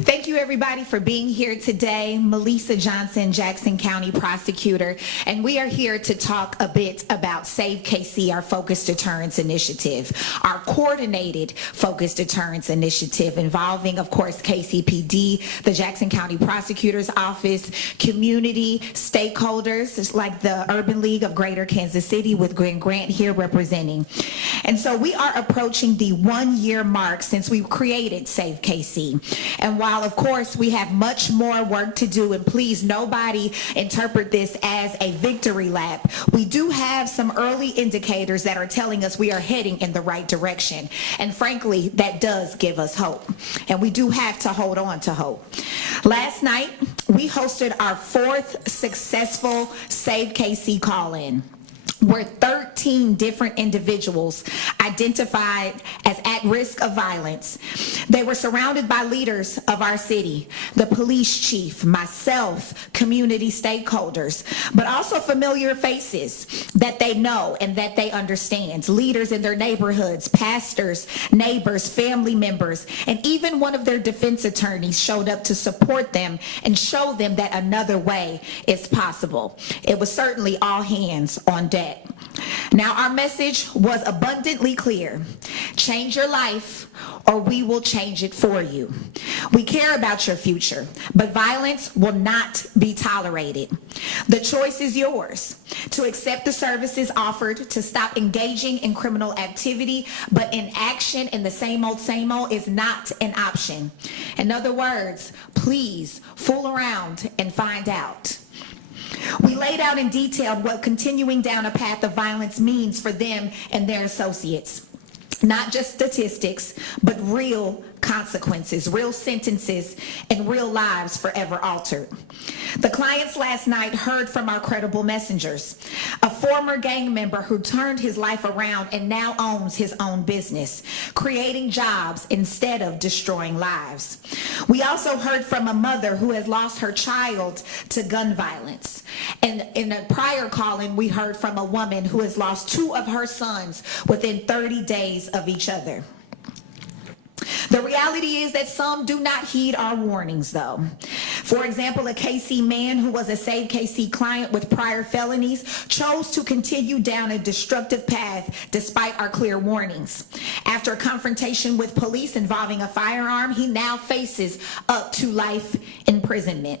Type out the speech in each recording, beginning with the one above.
Thank you, everybody, for being here today. Melesa Johnson, Jackson County Prosecutor, and we are here to talk a bit about Save KC, our Focused Deterrence Initiative, our coordinated Focused Deterrence Initiative involving, of course, KCPD, the Jackson County Prosecutor's Office, community, stakeholders, like the Urban League of Greater Kansas City with Gwen here representing. And so we are approaching the 1-year mark since we created Save KC. And while, of course, we have much more work to do, and please nobody interpret this as a victory lap, we do have some early indicators that are telling us we are heading in the right direction. And frankly, that does give us hope. And we do have to hold on to hope. Last night, we hosted our 4th successful Save KC call-in, where 13 different individuals identified as at risk of violence. They were surrounded by leaders of our city, the police chief, myself, community stakeholders, but also familiar faces that they know and that they understand, leaders in their neighborhoods, pastors, neighbors, family members, and even one of their defense attorneys showed up to support them and show them that another way is possible. It was certainly all hands on deck. Now, our message was abundantly clear. Change your life or we will change it for you. We care about your future, but violence will not be tolerated. The choice is yours to accept the services offered, to stop engaging in criminal activity, but inaction in the same old is not an option. In other words, please fool around and find out. We laid out in detail what continuing down a path of violence means for them and their associates. Not just statistics, but real consequences, real sentences, and real lives forever altered. The clients last night heard from our credible messengers, a former gang member who turned his life around and now owns his own business, creating jobs instead of destroying lives. We also heard from a mother who has lost her child to gun violence. And in a prior call-in, we heard from a woman who has lost 2 of her sons within 30 days of each other. The reality is that some do not heed our warnings, though. For example, a KC man who was a Save KC client with prior felonies chose to continue down a destructive path despite our clear warnings. After a confrontation with police involving a firearm, he now faces up to life imprisonment.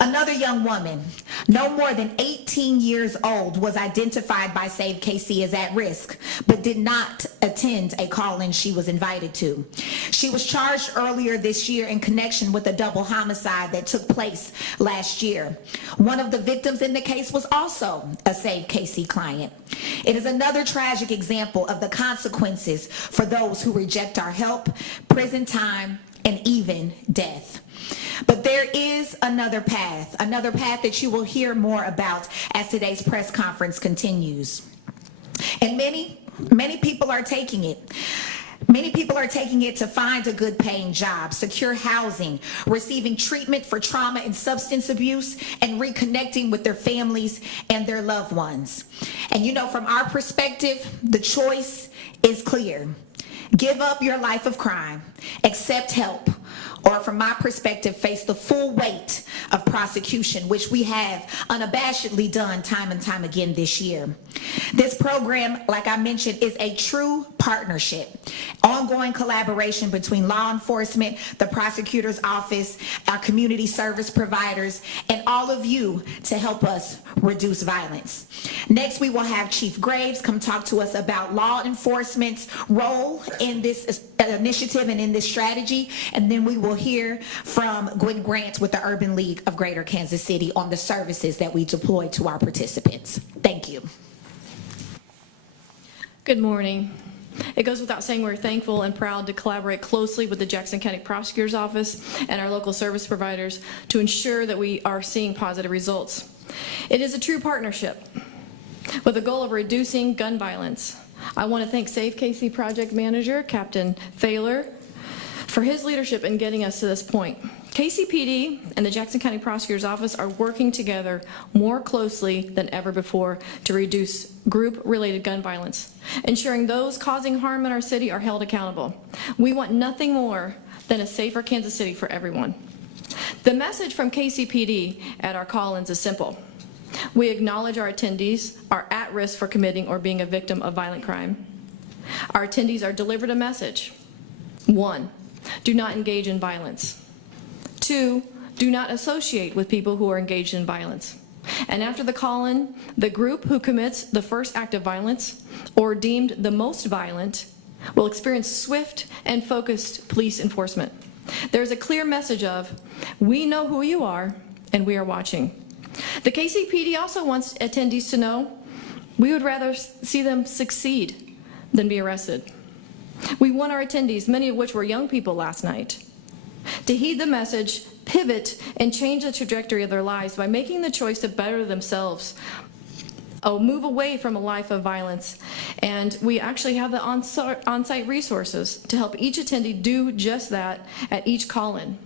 Another young woman, no more than 18 years old, was identified by Save KC as at risk, but did not attend a call-in she was invited to. She was charged earlier this year in connection with a double homicide that took place last year. One of the victims in the case was also a Save KC client. It is another tragic example of the consequences for those who reject our help, prison time, and even death. But there is another path that you will hear more about as today's press conference continues. And many people are taking it. Many people are taking it to find a good paying job, secure housing, receiving treatment for trauma and substance abuse, and reconnecting with their families and their loved ones. And you know, from our perspective, the choice is clear. Give up your life of crime, accept help, or from my perspective, face the full weight of prosecution, which we have unabashedly done time and time again this year. This program, like I mentioned, is a true partnership, ongoing collaboration between law enforcement, the prosecutor's office, our community service providers, and all of you to help us reduce violence. Next, we will have Chief Graves come talk to us about law enforcement's role in this initiative and in this strategy, and then we will hear from Gwen with the Urban League of Greater Kansas City on the services that we deploy to our participants. Thank you. Good morning. It goes without saying we're thankful and proud to collaborate closely with the Jackson County Prosecutor's Office and our local service providers to ensure that we are seeing positive results. It is a true partnership with the goal of reducing gun violence. I want to thank Save KC Project Manager, Captain Thaler, for his leadership in getting us to this point. KCPD and the Jackson County Prosecutor's Office are working together more closely than ever before to reduce group-related gun violence, ensuring those causing harm in our city are held accountable. We want nothing more than a safer Kansas City for everyone. The message from KCPD at our call-ins is simple. We acknowledge our attendees are at risk for committing or being a victim of violent crime. Our attendees are delivered a message. 1, do not engage in violence. 2, do not associate with people who are engaged in violence. And after the call-in, the group who commits the first act of violence or deemed the most violent will experience swift and focused police enforcement. There's a clear message of, we know who you are and we are watching. The KCPD also wants attendees to know we would rather see them succeed than be arrested. We want our attendees, many of which were young people last night, to heed the message, pivot, and change the trajectory of their lives by making the choice to better themselves, move away from a life of violence. And we actually have the on-site resources to help each attendee do just that at each call-in.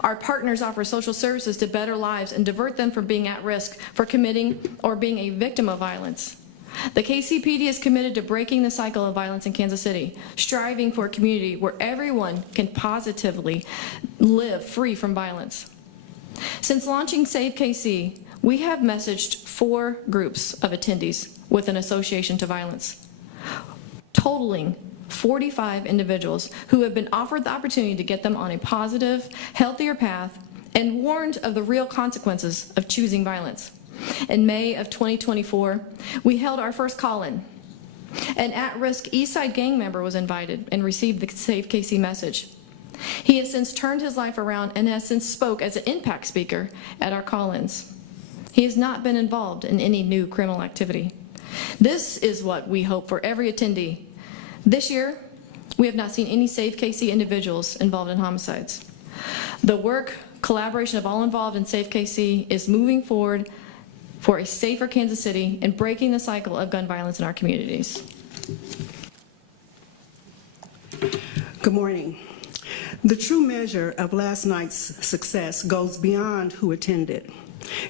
Our partners offer social services to better lives and divert them from being at risk for committing or being a victim of violence. The KCPD is committed to breaking the cycle of violence in Kansas City, striving for a community where everyone can positively live free from violence. Since launching Save KC, we have messaged 4 groups of attendees with an association to violence, totaling 45 individuals who have been offered the opportunity to get them on a positive, healthier path and warned of the real consequences of choosing violence. In May of 2024, we held our first call-in. An at-risk Eastside gang member was invited and received the Save KC message. He has since turned his life around and has since spoke as an impact speaker at our call-ins. He has not been involved in any new criminal activity. This is what we hope for every attendee. This year, we have not seen any Save KC individuals involved in homicides. The work, collaboration of all involved in Save KC is moving forward for a safer Kansas City and breaking the cycle of gun violence in our communities. Good morning. The true measure of last night's success goes beyond who attended.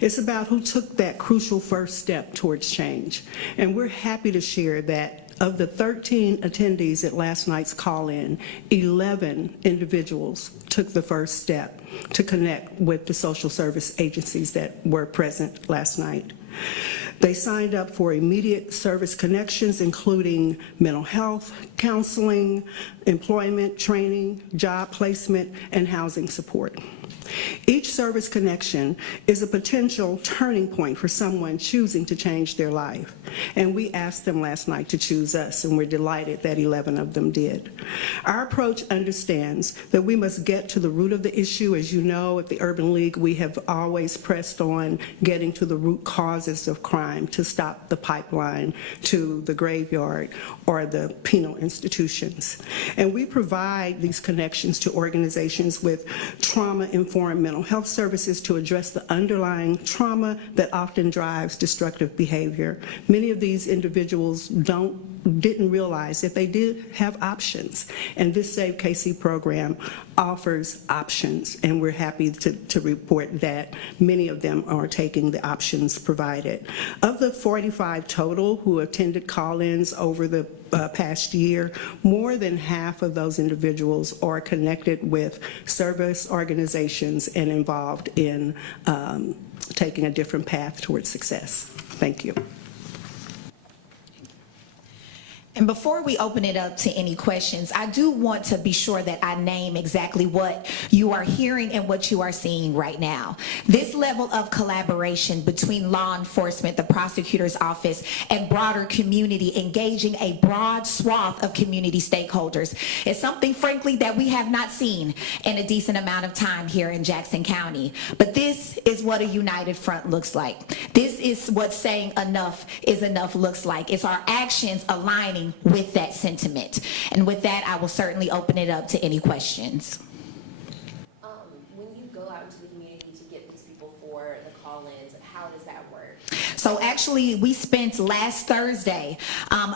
It's about who took that crucial first step towards change. And we're happy to share that of the 13 attendees at last night's call-in, 11 individuals took the first step to connect with the social service agencies that were present last night. They signed up for immediate service connections, including mental health, counseling, employment, training, job placement, and housing support. Each service connection is a potential turning point for someone choosing to change their life. And we asked them last night to choose us, and we're delighted that 11 of them did. Our approach understands that we must get to the root of the issue. As you know, at the Urban League, we have always pressed on getting to the root causes of crime to stop the pipeline to the graveyard or the penal institutions. And we provide these connections to organizations with trauma-informed mental health services to address the underlying trauma that often drives destructive behavior. Many of these individuals didn't realize that they did have options, and this Save KC program offers options, and we're happy to report that many of them are taking the options provided. Of the 45 total who attended call-ins over the past year, more than half of those individuals are connected with service organizations and involved in taking a different path towards success. Thank you. And before we open it up to any questions, I do want to be sure that I name exactly what you are hearing and what you are seeing right now. This level of collaboration between law enforcement, the prosecutor's office, and broader community, engaging a broad swath of community stakeholders, is something, frankly, that we have not seen in a decent amount of time here in Jackson County. But this is what a united front looks like. This is what saying enough is enough looks like. It's our actions aligning with that sentiment. And with that, I will certainly open it up to any questions. When you go out into the community to get these people for the call-ins, how does that work? So So actually, we spent last Thursday,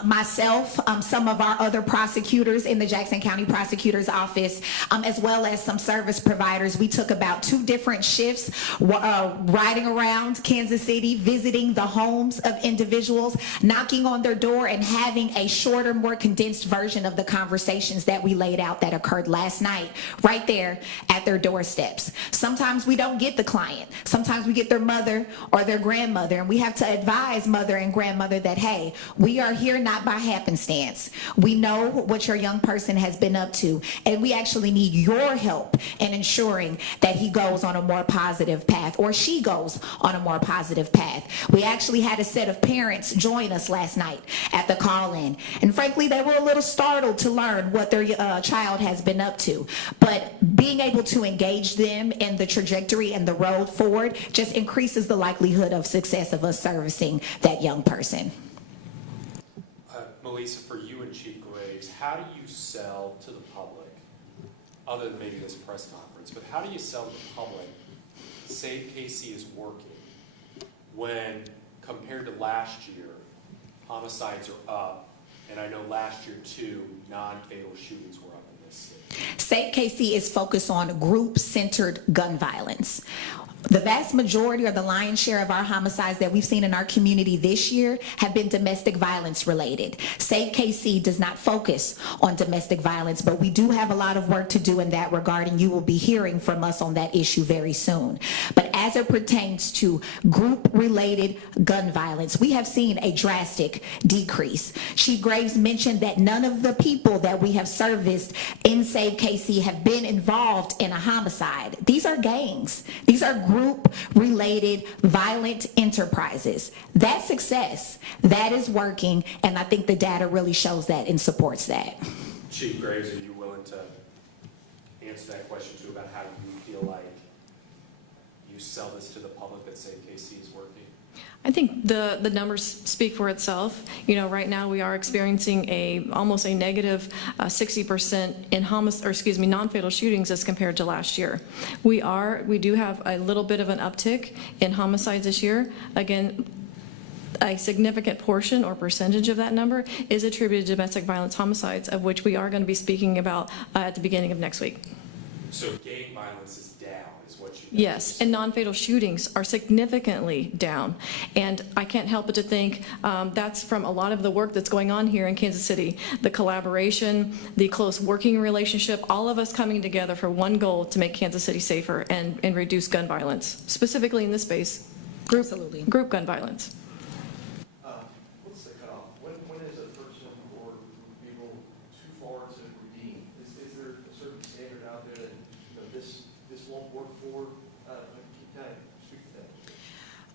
myself, some of our other prosecutors in the Jackson County Prosecutor's Office, as well as some service providers, we took about 2 different shifts riding around Kansas City, visiting the homes of individuals, knocking on their door and having a shorter, more condensed version of the conversations that we laid out that occurred last night right there at their doorsteps. Sometimes we don't get the client. Sometimes we get their mother or their grandmother, and we have to advise mother and grandmother that, hey, we are here not by happenstance. We know what your young person has been up to, and we actually need your help in ensuring that he goes on a more positive path or she goes on a more positive path. We actually had a set of parents join us last night at the call-in, and frankly, they were a little startled to learn what their child has been up to. But being able to engage them in the trajectory and the road forward just increases the likelihood of success of us servicing that young person. Melesa, for you and Chief Graves, how do you sell to the public, other than maybe this press conference, but how do you sell to the public Save KC is working when, compared to last year, homicides are up, and I know last year too, non-fatal shootings were up in this state? Save KC is focused on group-centered gun violence. The vast majority or the lion's share of our homicides that we've seen in our community this year have been domestic violence related. Save KC does not focus on domestic violence, but we do have a lot of work to do in that regard, and you will be hearing from us on that issue very soon. But as it pertains to group-related gun violence, we have seen a drastic decrease. Chief Graves mentioned that none of the people that we have serviced in Save KC have been involved in a homicide. These are gangs. These are group-related violent enterprises. That's success. That is working, and I think the data really shows that and supports that. Chief Graves, are you willing to answer that question too about how you feel like you sell this to the public that Save KC is working? I think the numbers speak for itself. You know, right now we are experiencing almost a negative 60% in non-fatal shootings as compared to last year. We do have a little bit of an uptick in homicides this year. Again, a significant portion or percentage of that number is attributed to domestic violence homicides, of which we are going to be speaking about at the beginning of next week. So gang violence is down, is what you Yes, and non-fatal shootings are significantly down. And I can't help but to think that's from a lot of the work that's going on here in Kansas City. The collaboration, the close working relationship, all of us coming together for one goal to make Kansas City safer and reduce gun violence, specifically in this space, group gun violence. What's the cutoff? When is a person or group of people too far to redeem? Is there a certain standard out there that this won't work for? Can I speak to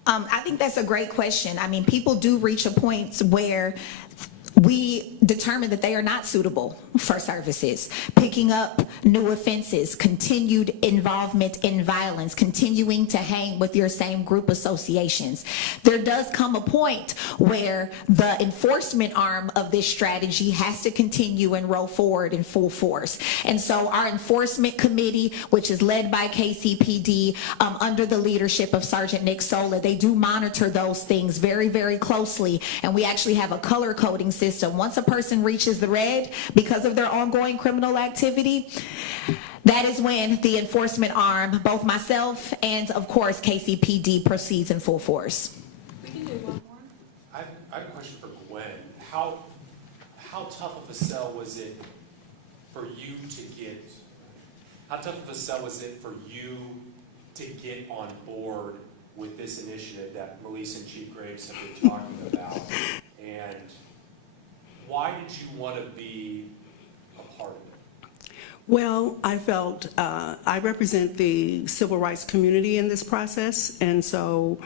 that? I think that's a great question. I mean, people do reach a point where we determine that they are not suitable for services. Picking up new offenses, continued involvement in violence, continuing to hang with your same group associations. There does come a point where the enforcement arm of this strategy has to continue and roll forward in full force. And so our enforcement committee, which is led by KCPD under the leadership of Sergeant Nick Sola, they do monitor those things very, very closely. And we actually have a color coding system. Once a person reaches the red because of their ongoing criminal activity, that is when the enforcement arm, both myself and of course KCPD, proceeds in full force. We can do one more. I have a question for Gwen. How tough of a sell was it for you to get? How tough of a sell was it for you to get on board with this initiative that Melesa and Chief Graves have been talking about? And why did you want to be a part of it? Well, I felt I represent the civil rights community in this process, and so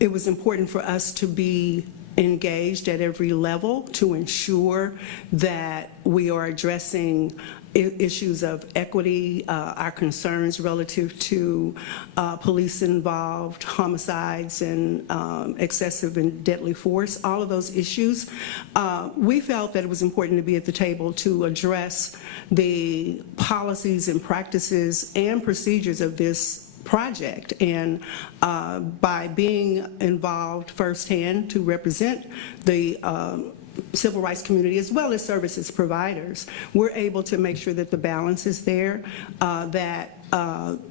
it was important for us to be engaged at every level to ensure that we are addressing issues of equity, our concerns relative to police-involved homicides and excessive and deadly force, all of those issues. We felt that it was important to be at the table to address the policies and practices and procedures of this project. And by being involved firsthand to represent the civil rights community as well as services providers, we're able to make sure that the balance is there, that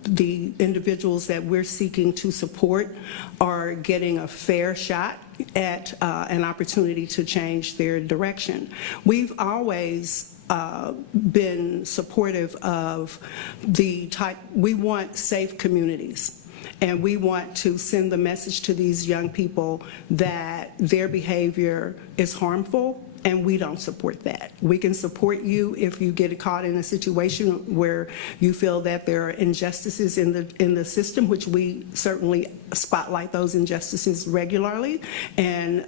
the individuals that we're seeking to support are getting a fair shot at an opportunity to change their direction. We've always been supportive of we want safe communities. And we want to send the message to these young people that their behavior is harmful, and we don't support that. We can support you if you get caught in a situation where you feel that there are injustices in the system, which we certainly spotlight those injustices regularly. And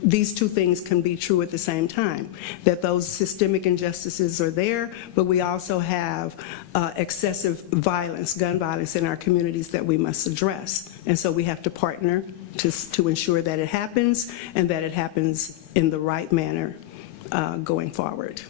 these two things can be true at the same time, that those systemic injustices are there, but we also have excessive violence, gun violence in our communities that we must address. And so we have to partner to ensure that it happens, and that it happens in the right manner going forward.